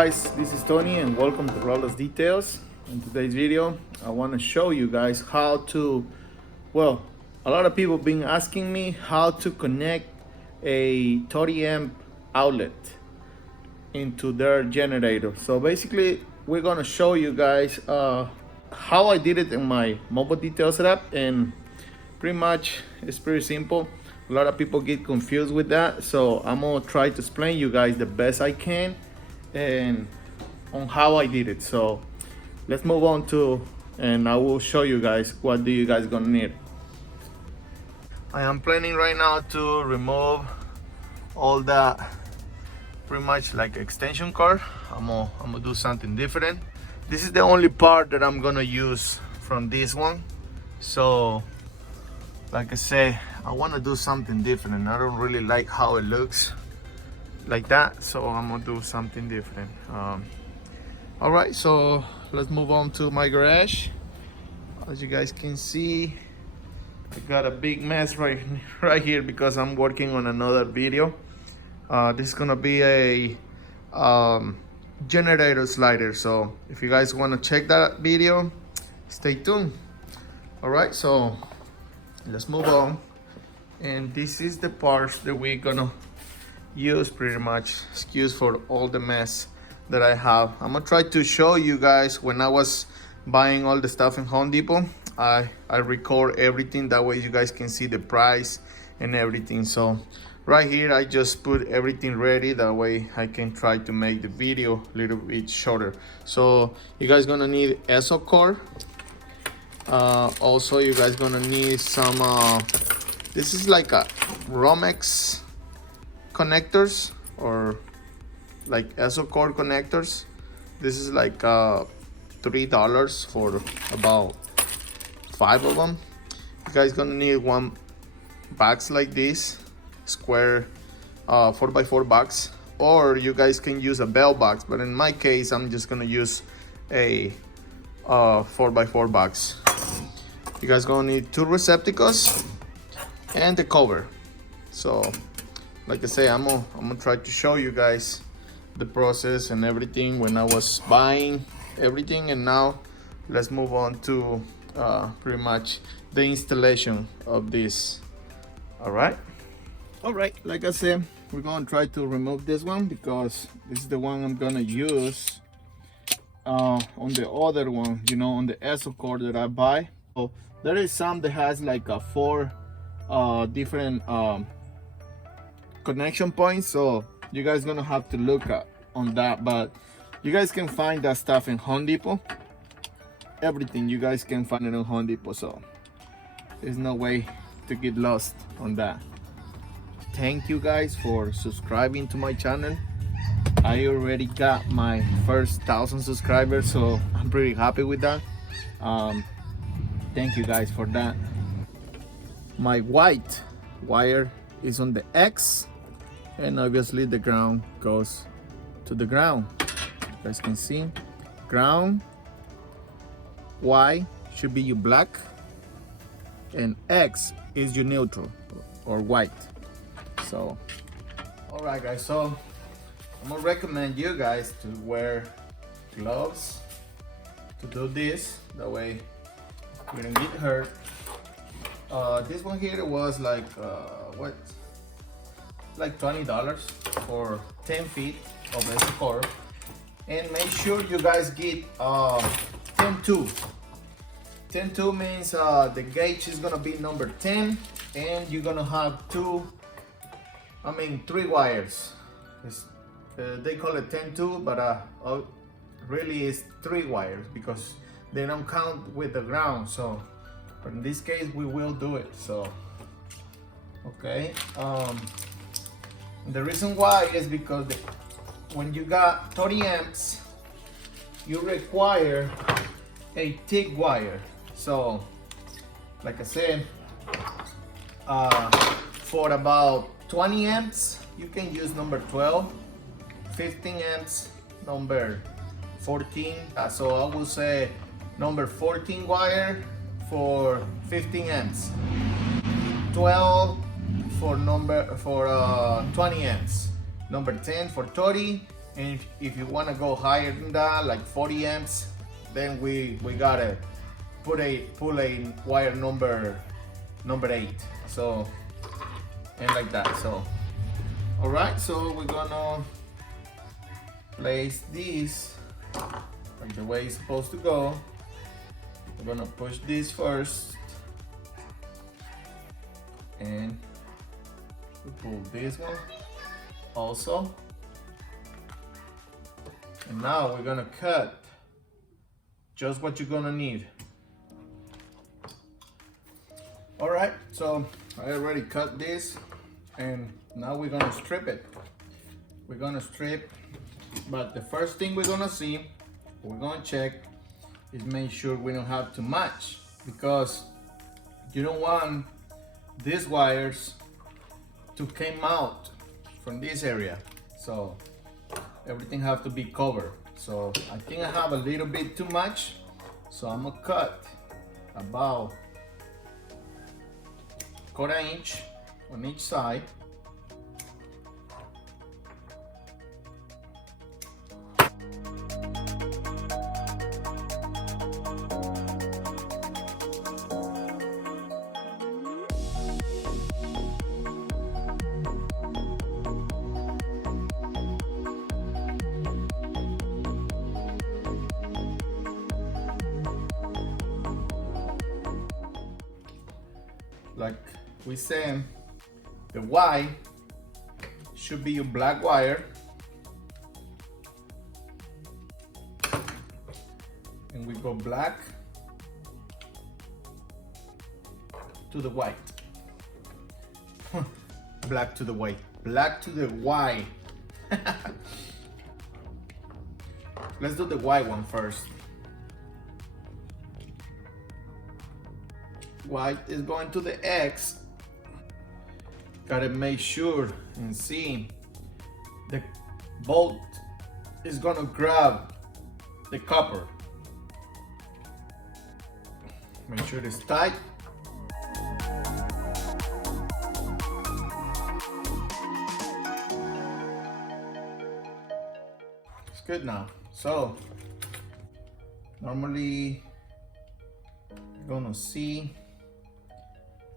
guys, this is Tony and welcome to Rawless Details. In today's video, I want to show you guys how to, well, a lot of people have been asking me how to connect a 30 amp outlet into their generator. So basically, we're going to show you guys how I did it in my mobile detail setup, and pretty much it's pretty simple. A lot of people get confused with that, so I'm gonna try to explain you guys the best I can and on how I did it. So let's move on to, and I will show you guys what do you guys gonna need. I am planning right now to remove all that pretty much like extension cord. I'm gonna do something different. This is the only part that I'm gonna use from this one. So like I say, I want to do something different, and I don't really like how it looks like that, so I'm gonna do something different. All right, so let's move on to my garage. As you guys can see, I got a big mess right here because I'm working on another video. This is gonna be a generator slider, so if you guys want to check that video, stay tuned. All right, so let's move on. And this is the parts that we're gonna use pretty much. Excuse for all the mess that I have. I'm gonna try to show you guys when I was buying all the stuff in Home Depot. I record everything, that way you guys can see the price and everything. So right here I just put everything ready, that way I can try to make the video a little bit shorter. So you guys gonna need ESO cord. Also you guys gonna need some this is like a Romex connectors, or like ESO cord connectors. This is like $3 for about 5 of them. You guys gonna need one box like this, square 4x4 box, or you guys can use a bell box, but in my case I'm just gonna use a 4x4 box. You guys gonna need 2 receptacles and the cover. So like I say, I'm gonna try to show you guys the process and everything when I was buying everything, and now let's move on to pretty much the installation of this. All right, like I said, we're gonna try to remove this one because this is the one I'm gonna use on the other one, you know, on the ESO cord that I buy. So there is some that has like a 4 different connection points, so you guys gonna have to look at on that, but you guys can find that stuff in Home Depot. Everything you guys can find it in Home Depot, so there's no way to get lost on that. Thank you guys for subscribing to my channel. I already got my first 1,000 subscribers, so I'm pretty happy with that. Thank you guys for that. My white wire is on the X, and obviously the ground goes to the ground. You guys can see ground, Y should be your black, and X is your neutral or white. So all right guys, so I'm gonna recommend you guys to wear gloves to do this, that way you don't get hurt. This one here was like what, like $20 for 10 feet of ESO cord, and make sure you guys get 10-2. 10-2 means the gauge is gonna be number 10, and you're gonna have 3 wires. They call it 10-2, but really it's 3 wires because they don't count with the ground. So but in this case we will do it. So okay, the reason why is because when you got 30 amps you require a thick wire. So like I said, for about 20 amps you can use number 12, 15 amps number 14, so I will say number 14 wire for 15 amps, 12 for 20 amps, number 10 for 30, And if you want to go higher than that, like 40 amps, then we gotta pull a wire number 8. So, and like that. So, all right. So we're gonna place this like the way it's supposed to go. We're gonna push this first, and we pull this one also. And now we're gonna cut just what you're gonna need. All right, so I already cut this, and now we're gonna strip it. We're gonna strip, but the first thing we're gonna see, we're gonna check, is make sure we don't have too much, because you don't want these wires to come out from this area. So everything have to be covered. So I think I have a little bit too much, so I'm gonna cut about 1/4 inch on each side. Like we said, the Y should be your black wire, and we go black to the white. Black to the white, black to the Y. Let's do the white one first. White is going to the X. Gotta make sure and see the bolt is gonna grab the copper. Make sure it's tight. It's good now. So normally you're gonna see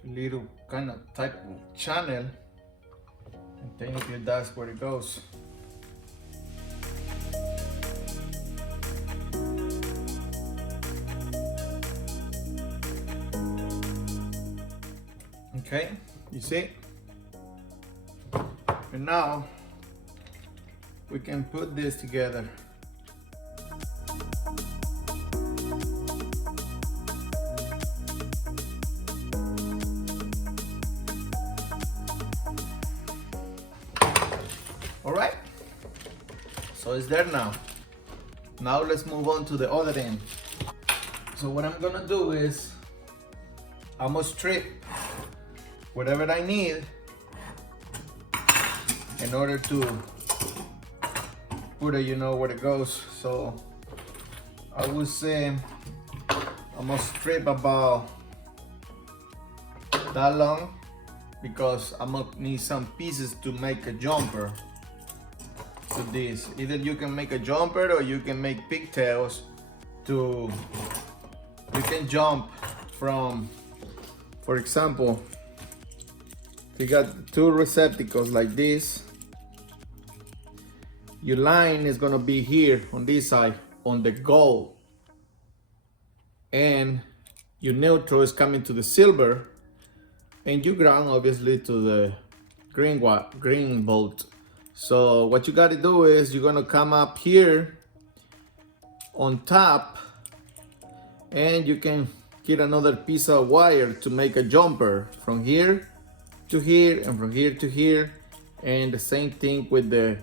little kind of type of channel, and technically that's where it goes. Okay, you see? And now we can put this together. All right, so it's there now. Now let's move on to the other end. So what I'm gonna do is I'm gonna strip whatever I need in order to put it, you know, where it goes. So I would say I'm gonna strip about that long, because I'm gonna need some pieces to make a jumper to this. Either you can make a jumper or you can make pigtails to, you can jump from, for example, if you got 2 receptacles like this, your line is gonna be here on this side on the gold, and your neutral is coming to the silver, and your ground obviously to the green bolt. So what you got to do is you're gonna come up here on top, and you can get another piece of wire to make a jumper from here to here and from here to here, and the same thing with the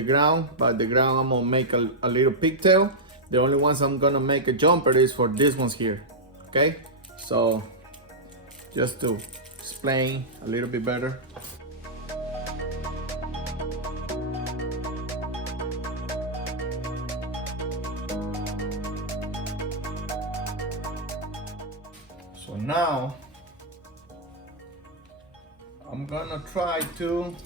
ground. But the ground I'm gonna make a little pigtail. The only ones I'm gonna make a jumper is for these ones here. Okay, so just to explain a little bit better. So now I'm gonna try to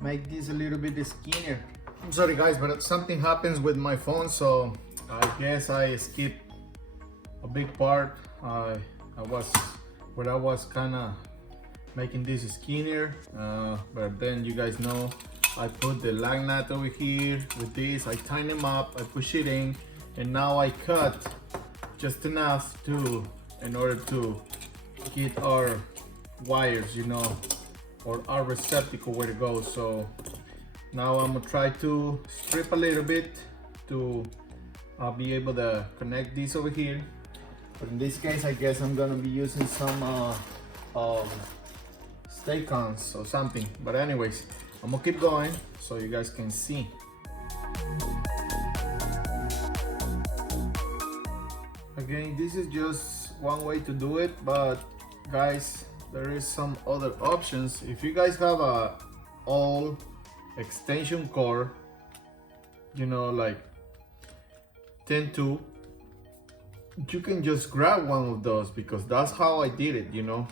make this a little bit skinnier. I'm sorry guys, but something happens with my phone, so I guess I skipped a big part. I was kind of making this skinnier, but then you guys know I put the lag nut over here with this. I tighten them up, I push it in, and now I cut just enough in order to get our wires, you know, or our receptacle where to go. So now I'm gonna try to strip a little bit to be able to connect these over here. But in this case, I guess I'm gonna be using some stay-cons or something. But anyways, I'm gonna keep going so you guys can see. Again, this is just one way to do it, but guys, there is some other options. If you guys have a old extension cord, you know, like 10-2, you can just grab one of those, because that's how I did it, you know.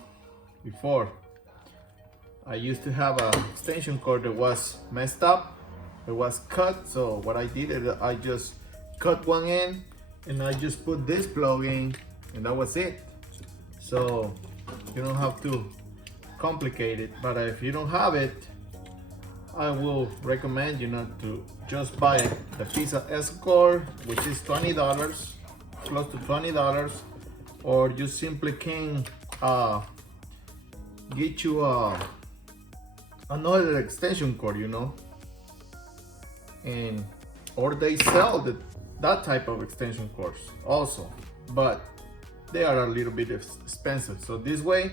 Before, I used to have an extension cord that was messed up, it was cut. So what I did is I just cut one end and I just put this plug in, and that was it. So you don't have to complicate it. But if you don't have it, I will recommend you not to just buy the piece of S cord, which is $20, close to $20, or you simply can get you another extension cord, you know, and or they sell that type of extension cords also, but they are a little bit expensive. So this way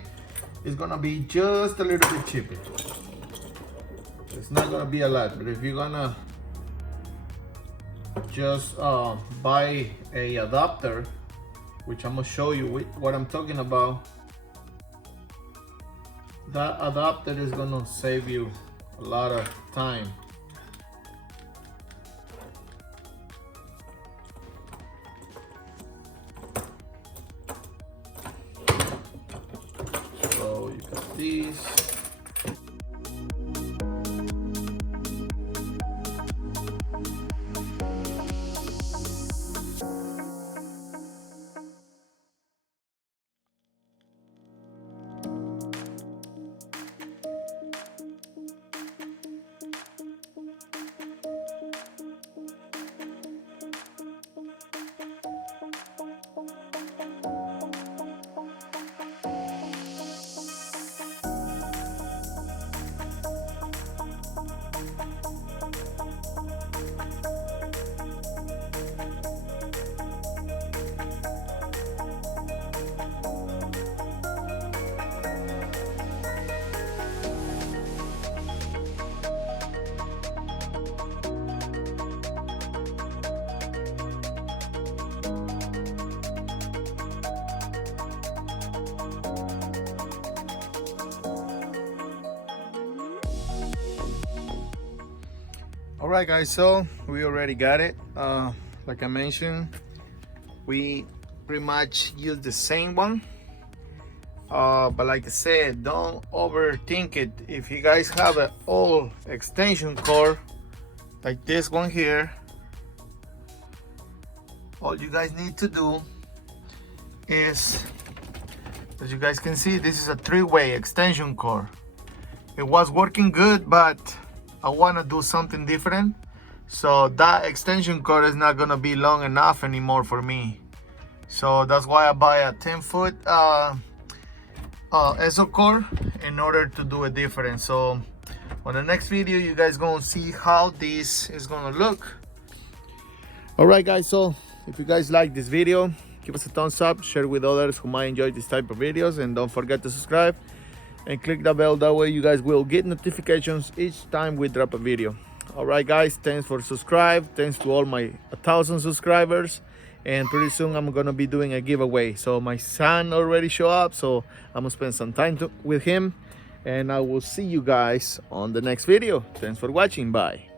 it's gonna be just a little bit cheaper. It's not gonna be a lot, but if you're gonna just buy a adapter, which I'm gonna show you what I'm talking about, that adapter is gonna save you a lot of time. So you got these. Alright guys, so we already got it. Like I mentioned, we pretty much use the same one, but like I said, don't overthink it. If you guys have an old extension cord like this one here, all you guys need to do is, as you guys can see, this is a 3-way extension cord. It was working good, but I want to do something different. So that extension cord is not gonna be long enough anymore for me. So that's why I buy a 10-foot ESO cord in order to do it different. So on the next video, you guys gonna see how this is gonna look. All right guys, so if you guys like this video, give us a thumbs up, share with others who might enjoy this type of videos, and don't forget to subscribe and click the bell. That way you guys will get notifications each time we drop a video. All right guys, thanks for subscribe. Thanks to all my 1,000 subscribers, and pretty soon I'm gonna be doing a giveaway. So my son already showed up, so I'm gonna spend some time with him, and I will see you guys on the next video. Thanks for watching. Bye.